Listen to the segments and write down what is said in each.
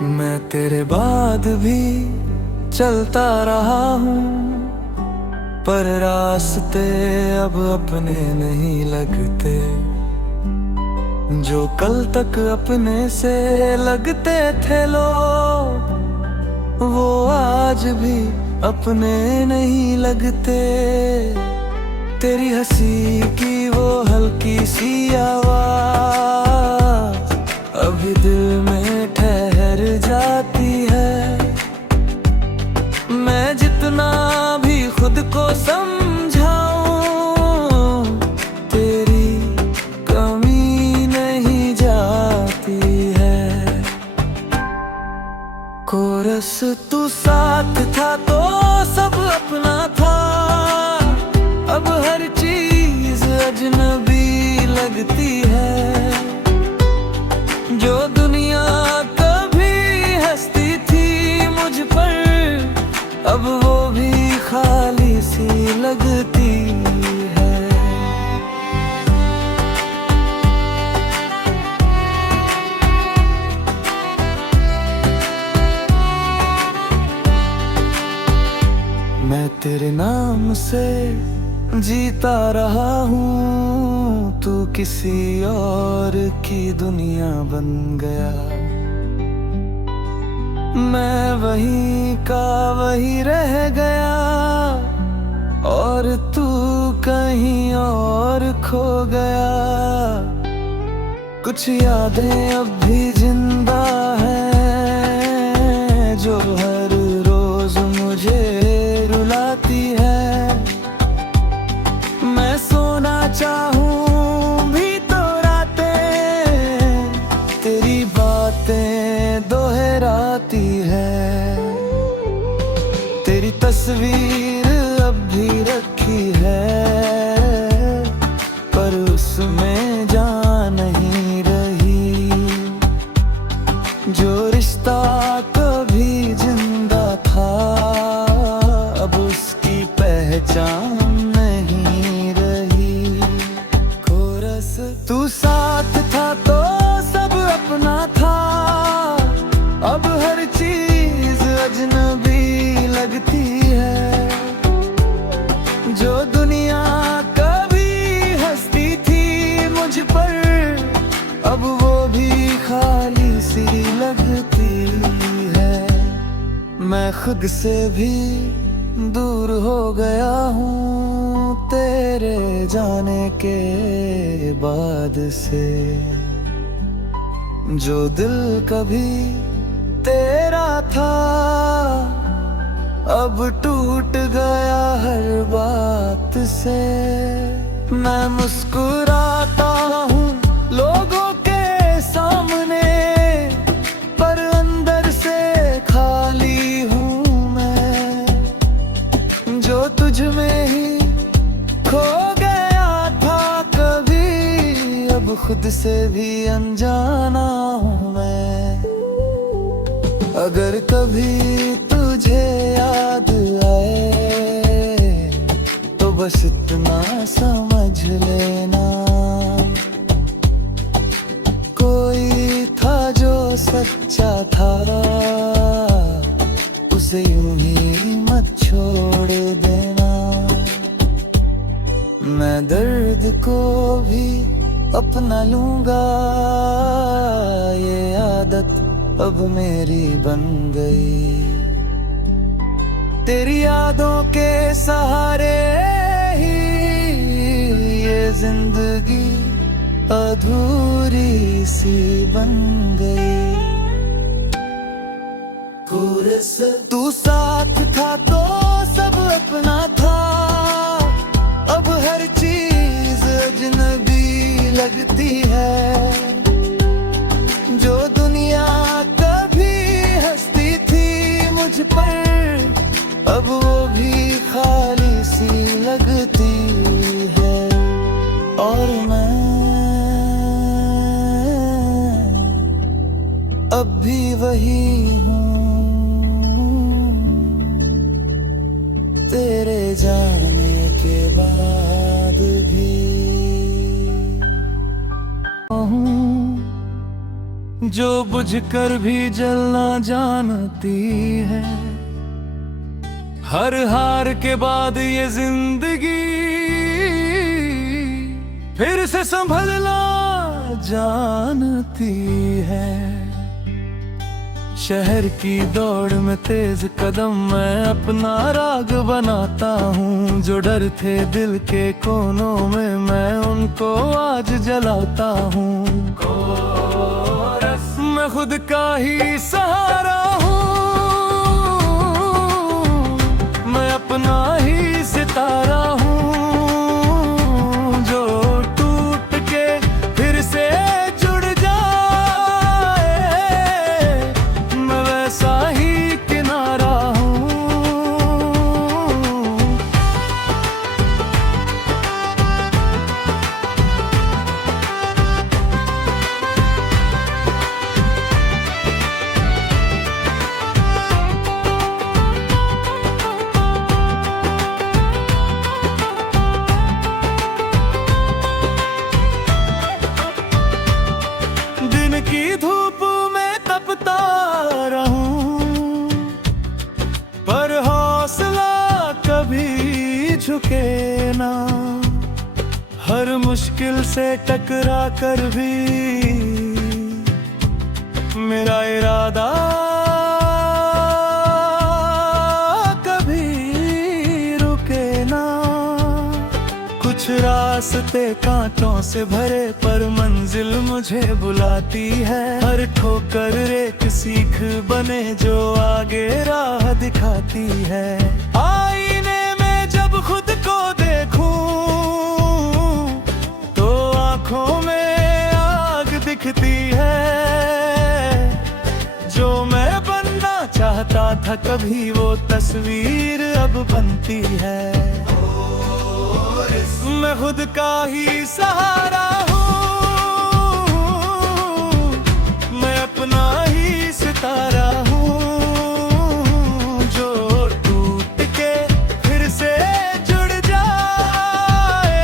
मैं तेरे बाद भी चलता रहा हूँ, पर रास्ते अब अपने नहीं लगते। जो कल तक अपने से लगते थे लोग, वो आज भी अपने नहीं लगते। तेरी हंसी की वो हल्की सी आवाज अभी दिल में ठहर जाती है। मैं जितना भी खुद को समझाऊं, तेरी कमी नहीं जाती है। कोरस तू साथ था तो सब अपना था, अब हर चीज अजनबी लगती है। जो दुनिया कभी हंसती थी मुझ पर, अब वो भी खाली सी लगती है। मैं तेरे नाम से जीता रहा हूँ, तू किसी और की दुनिया बन गया। मैं वहीं का वही रह गया, और तू कहीं और खो गया। कुछ यादें अब भी जिंदा हैं, जो हर रोज मुझे रुलाती है। मैं सोना चाहूं भी तो रातें तेरी बातें दोहराती है। तेरी तस्वीर अब भी रखी है, पर उसमें जान नहीं रही। जो रिश्ता कभी जिंदा था, अब उसकी पहचान नहीं रही। कोरस तू साथ था तो सब अपना था, अब हर चीज अजनबी लगती है। जो दुनिया कभी हंसती थी मुझ पर, अब वो भी खाली सी लगती है। मैं खुद से भी दूर हो गया हूँ तेरे जाने के बाद से। जो दिल कभी तेरा था, अब टूट गया हर बात से। मैं मुस्कुराता हूँ लोगों के सामने, पर अंदर से खाली हूँ मैं। जो तुझ में ही खो गया था कभी, अब खुद से भी अनजाना हूँ मैं। अगर कभी तुझे याद आए, तो बस इतना समझ लेना, कोई था जो सच्चा था, उसे यूं ही मत छोड़ देना। मैं दर्द को भी अपना लूंगा, ये आदत अब मेरी बन गई। तेरी यादों के सहारे ही ये जिंदगी अधूरी सी बन गई। कोरस तू साथ था तो सब अपना था, अब हर चीज अजनबी लगती है। जो दुनिया कभी हंसती थी मुझ पर, अब वो भी खाली सी लगती है। और मैं अब भी वही हूँ तेरे जाने के बाद भी। जो बुझकर भी जलना जानती है। हर हार के बाद ये जिंदगी फिर से संभलना जानती है। शहर की दौड़ में तेज कदम मैं अपना राग बनाता हूँ। जो डर थे दिल के कोनों में मैं उनको आज जलाता हूँ। मैं खुद का ही सहारा हूँ, मैं अपना ही सितारा हूँ। जो टूट के फिर से जुड़ जाए मैं वैसा ही किनारा हूँ। की धूप में तपता रहूं पर हौसला कभी झुके ना। हर मुश्किल से टकरा कर भी मेरा इरादा कभी रुके ना। कुछ रास्ते कांटों से भरे पर मंजिल मुझे बुलाती है। हर ठोकर एक सीख बने जो आगे राह दिखाती है। आईने में जब खुद को देखूं तो आंखों में आग दिखती है। जो मैं बनना चाहता था कभी वो तस्वीर अब बनती है। मैं खुद का ही सहारा हूँ, मैं अपना ही सितारा हूँ। जो टूट के फिर से जुड़ जाए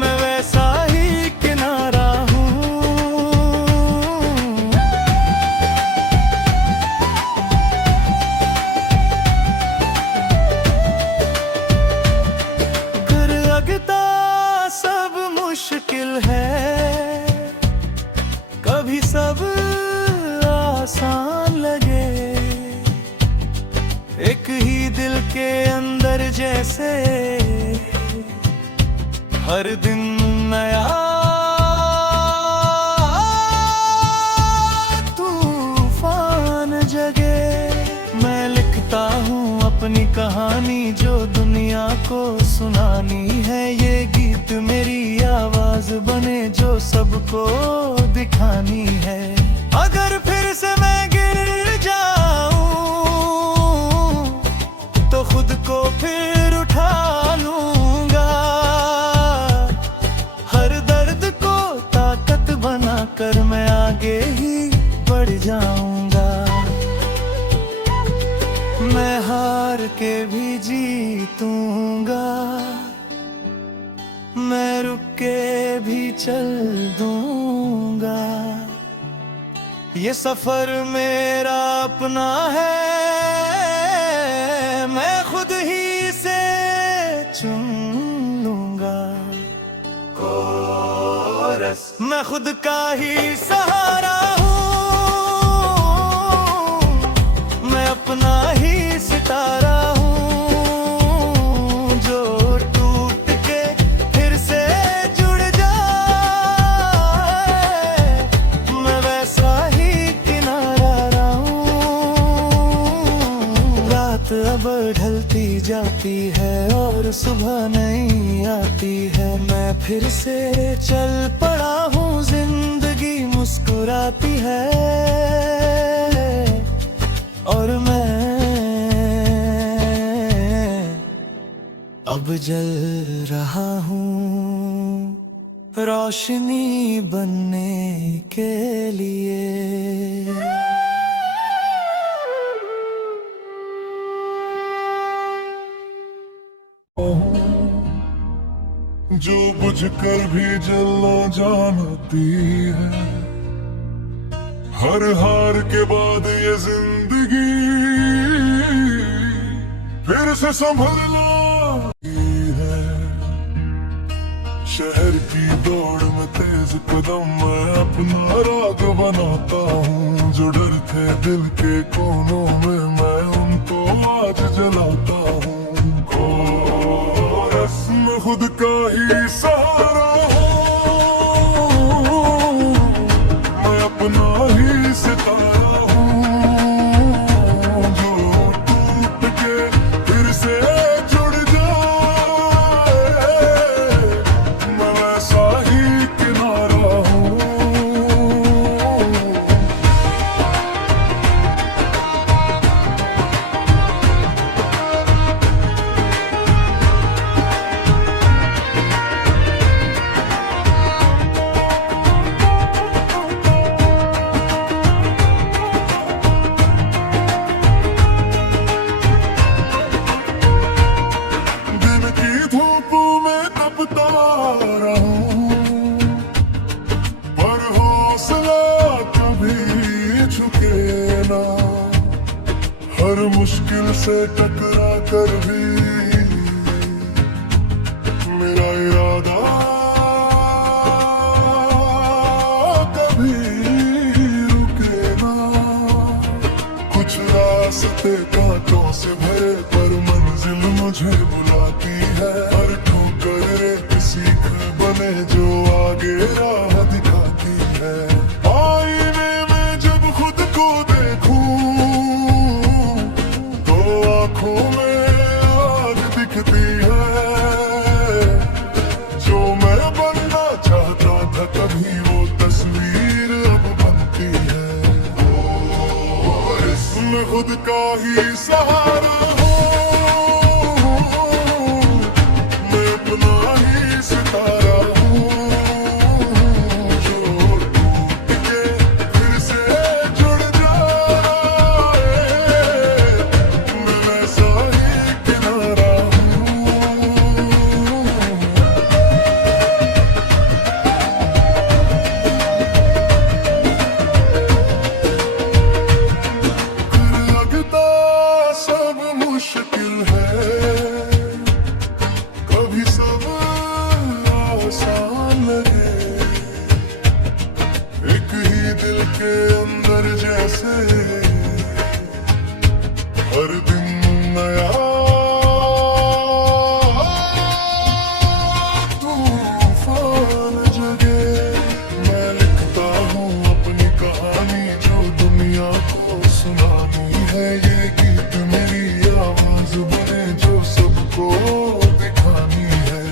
मैं वैसा ही किनारा हूँ। सब मुश्किल है, कभी सब आसान लगे। एक ही दिल के अंदर जैसे हर दिन नया तूफान जगे। मैं लिखता हूँ अपनी कहानी जो दुनिया को सुनानी है। ये गीत मेरी आवाज बने जो सबको दिखानी है। अगर फिर से मैं गिर जाऊं तो खुद को फिर उठा लूंगा। हर दर्द को ताकत बनाकर मैं आगे ही बढ़ जाऊंगा। मैं हार के भी जीतूंगा, मैं रुक के भी चल दूंगा। ये सफर मेरा अपना है, मैं खुद ही से चुन लूंगा। कोरस मैं खुद का ही सहारा हूँ, मैं अपना ही सितारा हूँ। जो टूट के फिर से जुड़ जाए मैं वैसा ही किनारा हूँ। रात अब ढलती जाती है और सुबह नहीं आती है। मैं फिर से चल पड़ा हूँ, जिंदगी मुस्कुराती है और मैं अब जल रहा हूँ रोशनी बनने के लिए। जो बुझकर भी जलना जानती है। हर हार के बाद ये जिंदगी फिर से संभलना है। शहर की दौड़ में तेज कदम मैं अपना राग बनाता हूँ। जो डर थे दिल के कोनों में मैं उनको आज जलाता हूँ। मैं खुद का ही सहारा हूँ, मैं अपना ही सितारा हूँ। जो टूट के फिर से जुड़ जाए मैं वैसा ही किनारा हूँ। हर मुश्किल से टकरा कर भी मेरा इरादा कभी रुके ना। कुछ रास्ते कांटों से भरे पर मंजिल मुझे बुलाती है। हर ठोकर एक सीख बने जो आगे राह दिखाती है। आईने में जब खुद को देखूं आँखों में आग दिखती है। जो मैं बनना चाहता था कभी वो तस्वीर अब बनती है। मैं खुद का ही सहारा हूँ, मैं अपना ही सितारा हूँ। जो टूट के फिर से जुड़ जाए मैं वैसा ही किनारा हूँ। लगता सब मुश्किल है, कभी सब आसान लगे। एक ही दिल के अंदर जैसे हर दिन नया तूफान जगे। मैं लिखता हूँ अपनी कहानी जो दुनिया को सुनानी है। ये गीत मेरी आवाज बने जो सबको दिखानी है।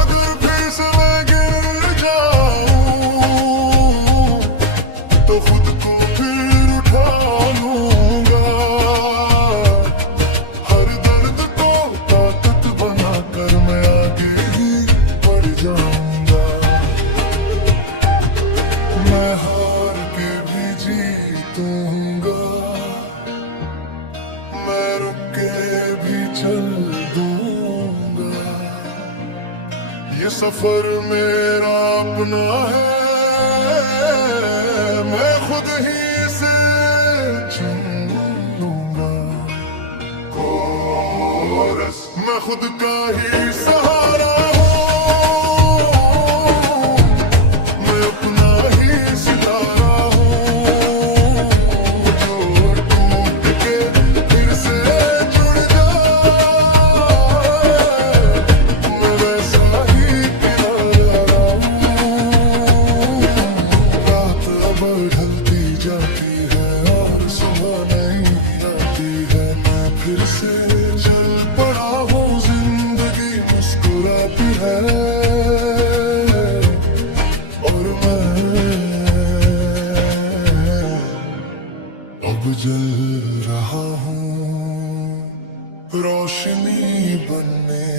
अगर फिर से मैं गिर जाऊं तो खुद को फिर उठा लूंगा। हर दर्द को ताकत बनाकर मैं आगे ही बढ़ जाऊंगा। मैं हार के भी जीतूंगा, मैं रुक के भी चल दूंगा। ये सफर मेरा अपना है, मैं खुद ही से चुन लूंगा। कोरस मैं खुद का ही सहारा हूँ, मैं अपना ही सितारा हूँ। जो टूट के फिर से जुड़ जाए मैं वैसा ही किनारा हूँ। रात अब ढलती जाती है और सुबह नहीं आती है। मैं फिर से चल पड़ा हूँ, जिंदगी मुस्कुराती है और मैं अब जल रहा हूँ रोशनी बनने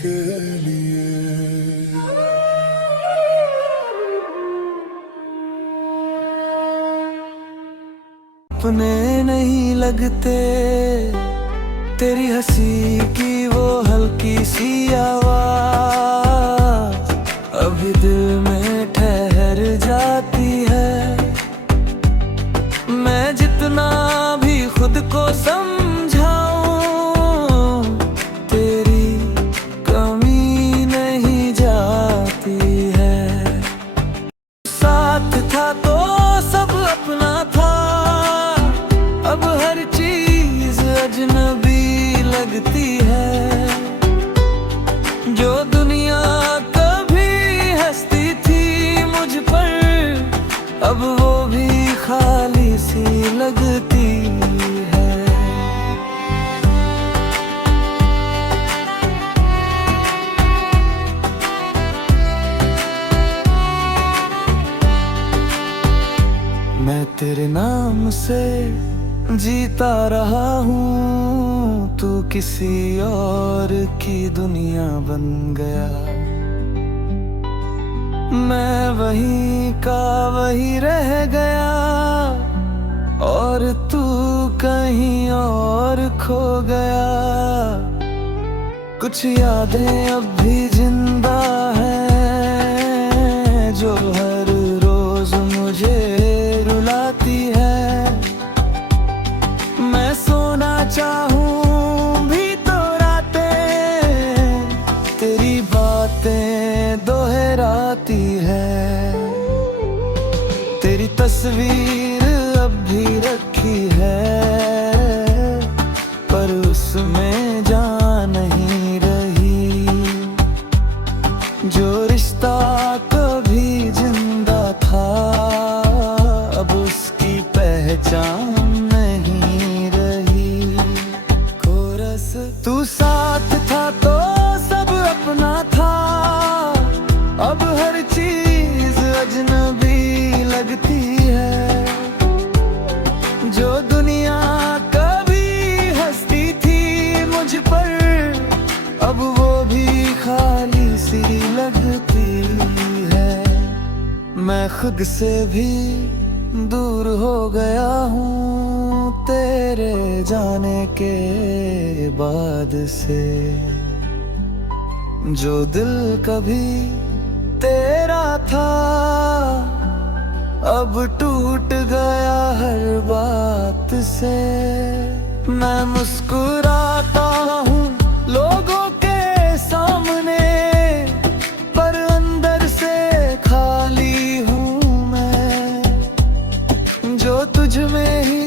के लिए। अपने नहीं लगते तेरी हंसी की वो हल्की सी आवाज अभी दिल में ठहर जाती है। वो भी खाली सी लगती है। मैं तेरे नाम से जीता रहा हूँ, तू किसी और की दुनिया बन गया। मैं वहीं का वहीं रह गया और तू कहीं और खो गया। कुछ यादें अब भी जिंदा हैं जो हर रोज मुझे रुलाती है। मैं सोना चाहूं भी तो रातें तेरी बातें दोहराती है। तेरी तस्वीर अब भी रखी है पर उसमें जान नहीं रही। जो रिश्ता कभी जिंदा था अब उसकी पहचान नहीं रही। कोरस तू साथ था तो सब अपना था, अब हर चीज अजनबी लगती है। जो दुनिया कभी हंसती थी मुझ पर अब वो भी खाली सी लगती है। मैं खुद से भी दूर हो गया हूँ तेरे जाने के बाद से। जो दिल कभी तेरा था अब टूट गया हर बात से। मैं मुस्कुराता हूँ लोगों के सामने पर अंदर से खाली हूँ मैं। जो तुझ में ही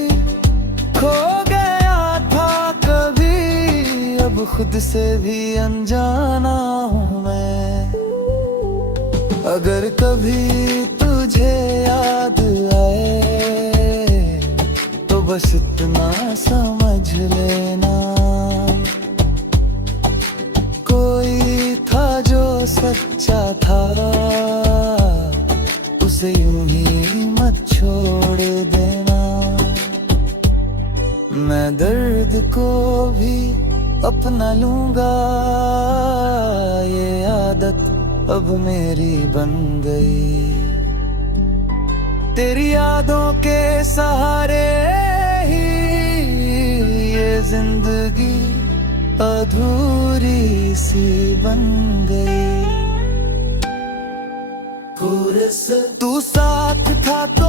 खो गया था कभी अब खुद से भी अनजाना हूँ मैं। अगर कभी तुझे याद आए तो बस इतना समझ लेना, कोई था जो सच्चा था उसे यूं ही मत छोड़ देना। मैं दर्द को भी अपना लूंगा, ये आदत अब मेरी बन गई। तेरी यादों के सहारे ही ये जिंदगी अधूरी सी बन गई। तू साथ था तो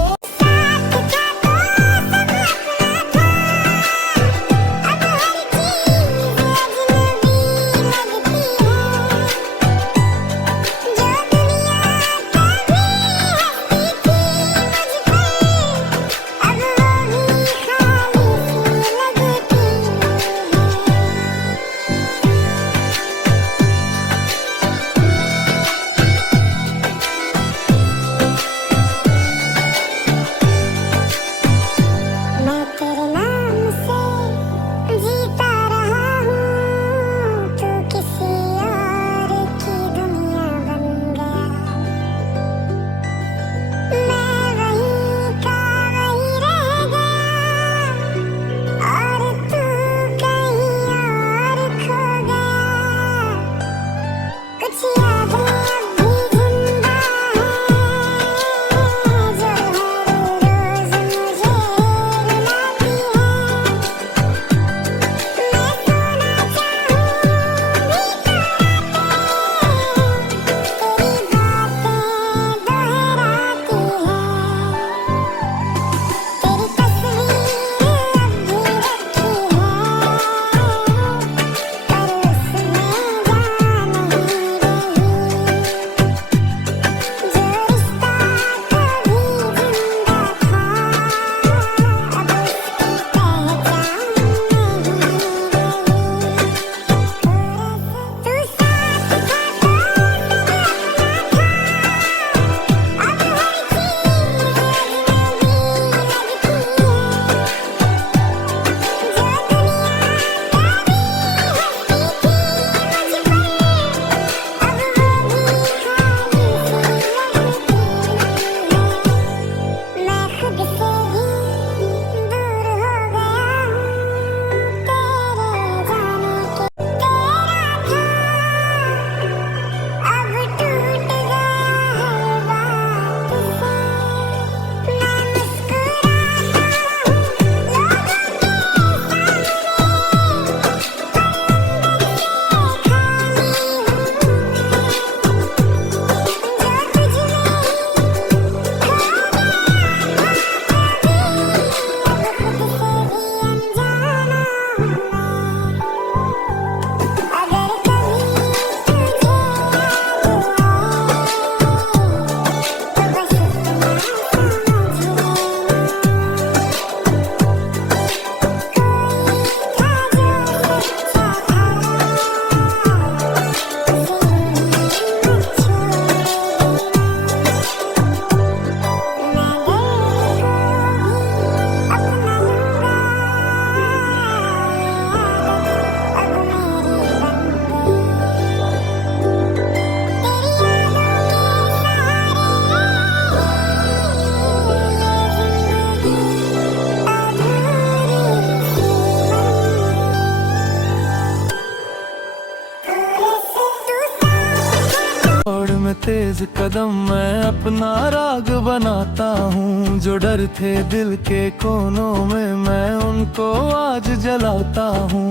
तेज कदम मैं अपना राग बनाता हूँ। जो डर थे दिल के कोनों में मैं उनको आज जलाता हूँ।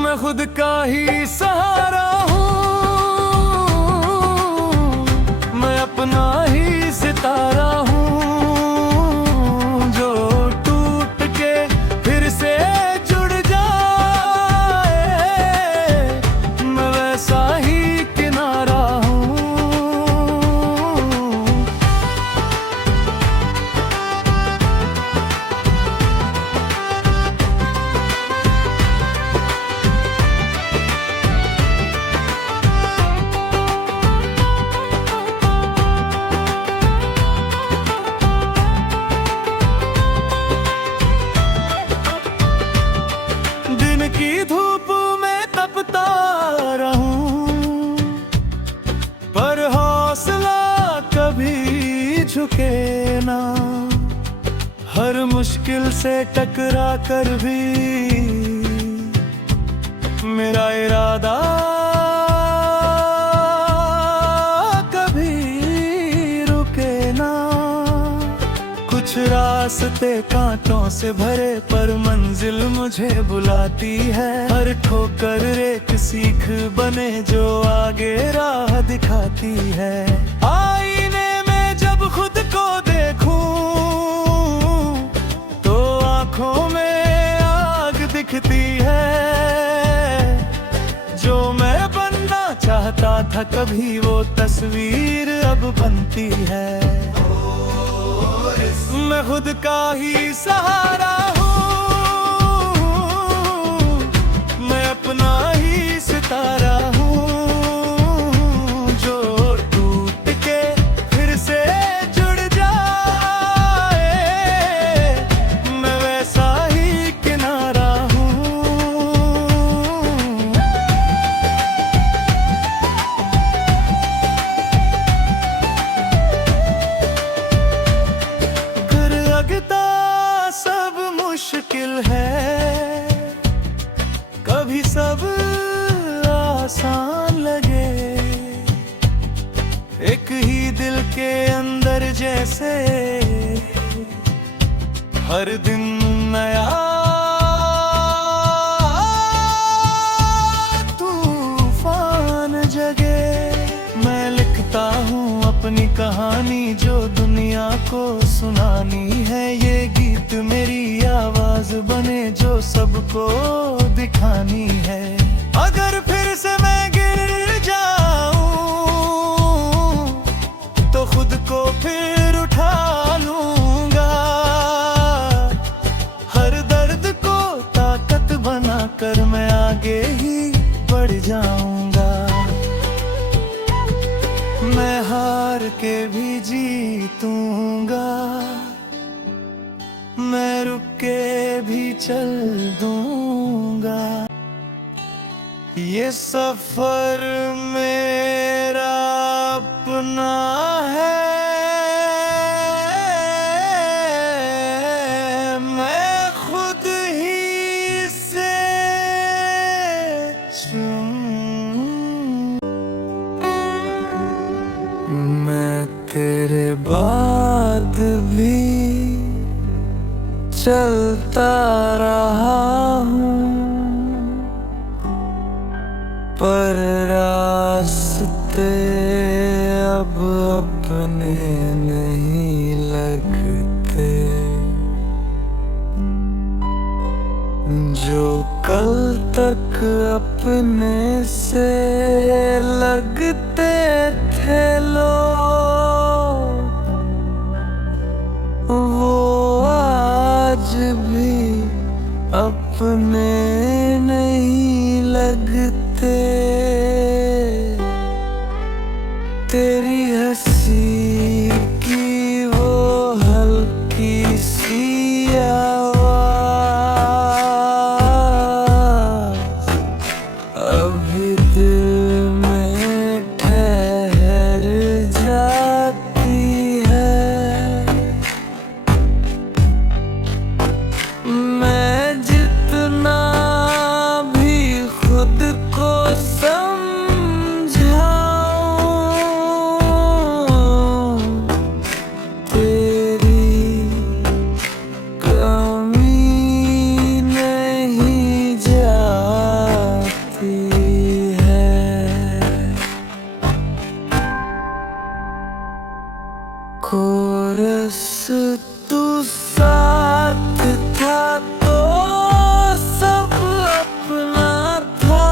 मैं खुद का ही सहारा हूँ, मैं अपना ही सितारा हूँ। जो टूट के फिर से जुड़ जाए मैं वैसा ही किनारा हूँ। दिन की धूप में तपता रहूं, पर हौसला कभी झुके ना। हर मुश्किल से टकरा कर भी मेरा इरादा कभी रुके ना। कुछ रास्ते कांटों से भरे पर मंजिल मुझे बुलाती है। हर ठोकर एक सीख बने जो आगे राह दिखाती है। आईने में जब खुद को देखूं तो आंखों में आग दिखती है। जो मैं बनना चाहता था कभी वो तस्वीर अब बनती है। मैं खुद का ही सहारा हूँ, मैं अपना ही सितारा हूँ। जो टूट के फिर से जुड़ जाए मैं वैसा ही किनारा हूँ। लगता सब मुश्किल है, कभी सब आसान लगे। एक ही दिल के अंदर जैसे हर दिन नया तूफान जगे। मैं लिखता हूँ अपनी कहानी जो दुनिया को सुनानी है। ये गीत मेरी आवाज बने जो सबको दिखानी है। अगर फिर से मैं गिर जाऊं तो खुद को फिर उठा लूंगा। हर दर्द को ताकत बनाकर मैं आगे ही बढ़ जाऊंगा। मैं हार के भी जीतूंगा, मैं रुक के भी चल दूंगा। ये सफर मेरा अपना है, मैं खुद ही से मैं तेरे बाद भी चलता रहा हूँ, पर रास्ते अब अपने नहीं लगते। जो कल तक अपने से लगते थे लोग, वो आज भी अपने नहीं लगते। तेरी हंसी की वो हल्की सी आवाज अभी दिल में ठहर जाती है। मैं जितना कोरस तू साथ था तो सब अपना था,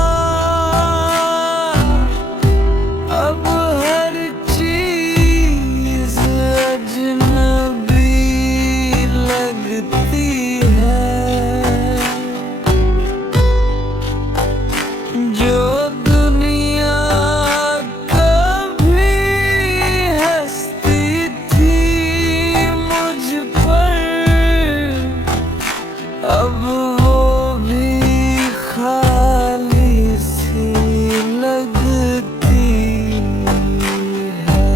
अब हर चीज अजनबी लगती है। जो दुनिया कभी हंसती थी मुझ पर, अब वो भी खाली सी लगती है।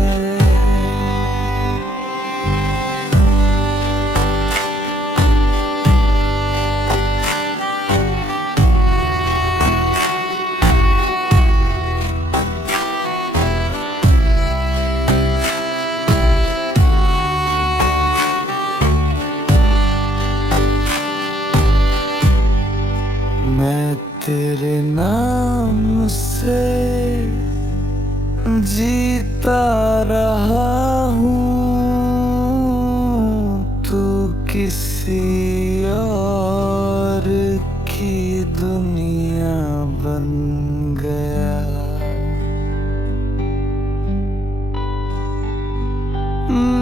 मैं तेरे नाम से जीता रहा हूँ, तू किसी और की दुनिया बन गया।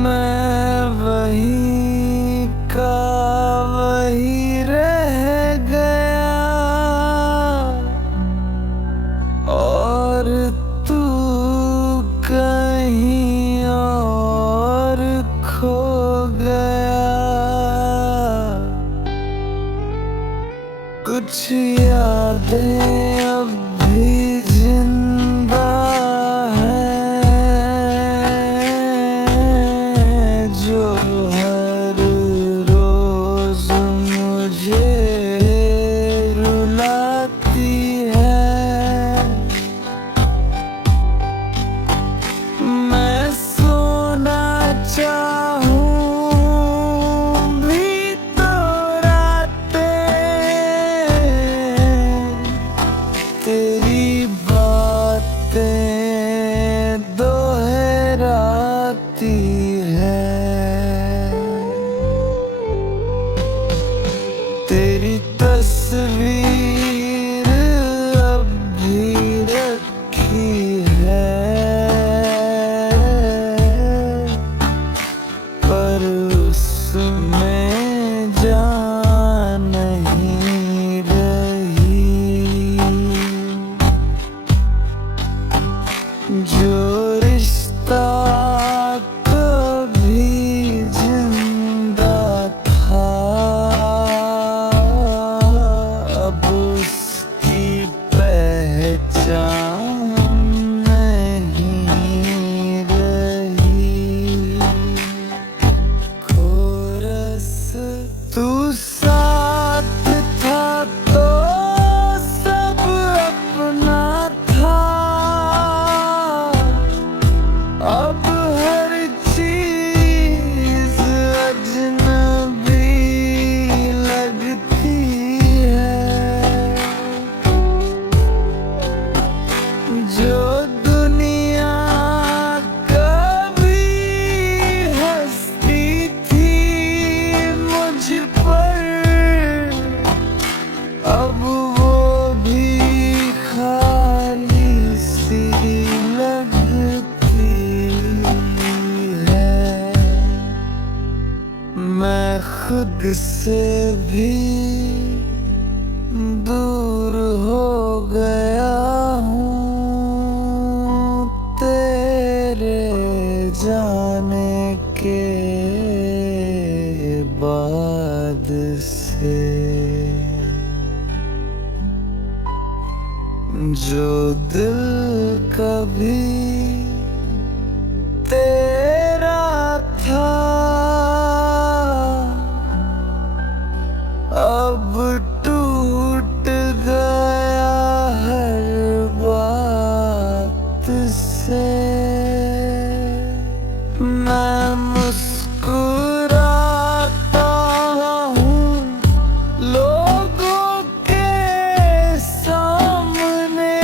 मैं वहीं का वही रह गया और तू कहीं और खो गया। कुछ यादें अब भी जिंदा हैं, जो हर रोज मुझे रुलाती है। मैं सोना चाहूं भी तो रातें तेरी बातें दोहराती है। तेरी तस्वीर अब भी रखी है, पर उसमें जान नहीं रही। जो रिश्ता कभी जिंदा था, अब उसकी पहचान नहीं रही। कोरस तू साथ था तो सब अपना था, अब हर चीज अजनबी लगती है। जो दुनिया कभी हंसती थी मुझ पर, अब वो भी खाली सी लगती है। मैं खुद से भी दूर हो गया हूँ तेरे जाने के बाद से। जो दिल कभी तेरा था, अब टूट गया हर बात से। मैं मुस्कुराता हूँ लोगों के सामने,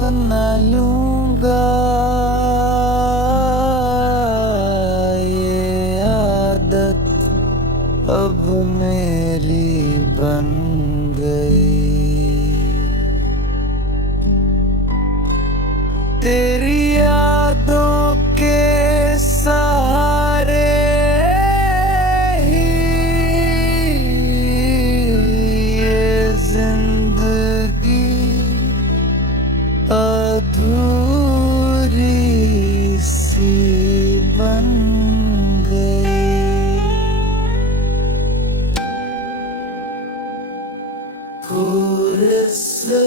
न लूंगा, ये आदत अब मेरी बन गई। तेरी यादों के सहारे ही ये जिंदगी अधूरी सी बन गई। पूरे से